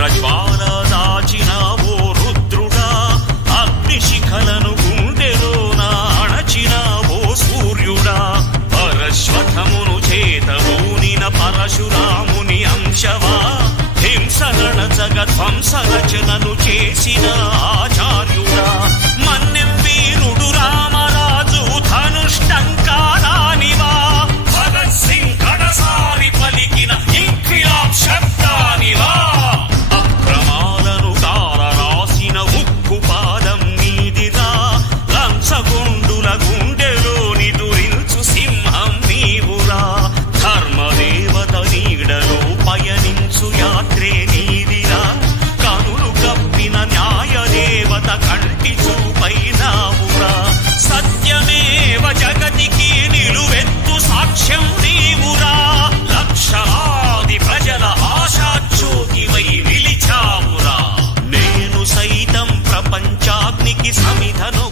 ఉగ్రజ్వాల దాచినావో రుద్రుడా, అగ్నిశిఖలను గుండెలోన అణచినావో సూర్యుడా, పరశ్వథమును చేతబూనిన పరశురాముని అంశవా, హింసగణజగ ధ్వంస రచనను చేసిన ఆచార్యుడా, మన్నెం వీరుడు రామరాజు ధనుష్టంకారానివా, భగత్ సింగ్ కడసారి పలికిన ఇంక్విలాబ్ శబ్దానివా, అక్రమాలను కారరాసిన ఉక్కు పాదం నీదిరా, లంచగొండుల గుండెలోని దురించు సింహం నీవురా, ధర్మదేవత నీడలో పయనించు యాత్రే నీదిరా, కనులు కప్పిన న్యాయదేవత కంటి చూపైనావురా, సత్యమేవ జగతికి నిలువెత్తు సాక్ష్యం నీవురా, లక్షలాది ప్రజల ఆశాజ్యోతివై నిలిచావురా, నేను సైతం ప్రపంచాగ్నికి సమిధను